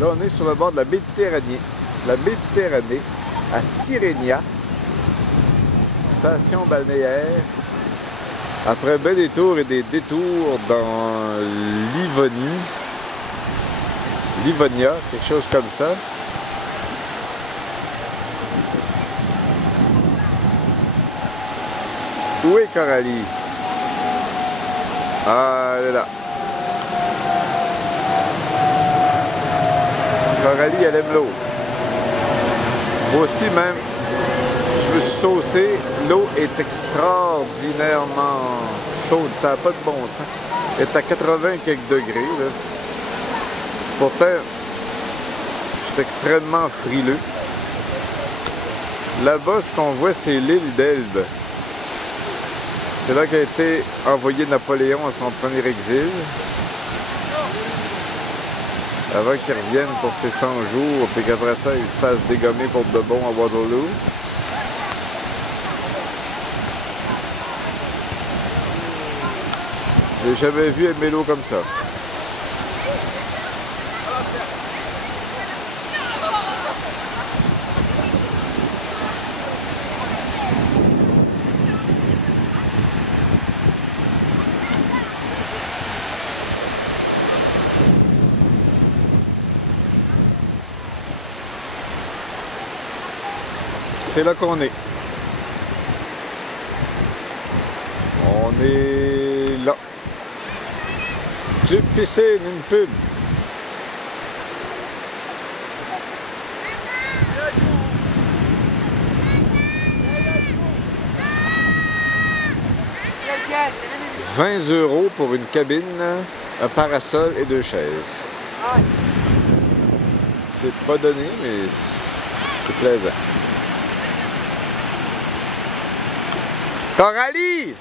Là, on est sur le bord de la Méditerranée. La Méditerranée, à Tirrenia, station balnéaire. Après ben des tours et des détours dans Livonia, quelque chose comme ça. Où est Coralie? Ah, elle est là. Coralie, elle aime l'eau. Moi aussi, même, je me suis saucé. L'eau est extraordinairement chaude. Ça n'a pas de bon sens. Elle est à 80 quelques degrés. Là. Pourtant, je suis extrêmement frileux. Là-bas, ce qu'on voit, c'est l'île d'Elbe. C'est là qu'a été envoyé Napoléon à son premier exil. Avant qu'il revienne pour ses 100 jours, puis qu'après ça, il se fasse dégommer pour de bon à Waterloo. J'ai jamais vu aimer l'eau comme ça. C'est là qu'on est. On est là. Club piscine, une pub. « 20 € pour une cabine, un parasol et 2 chaises. » C'est pas donné, mais c'est plaisant. Coralie!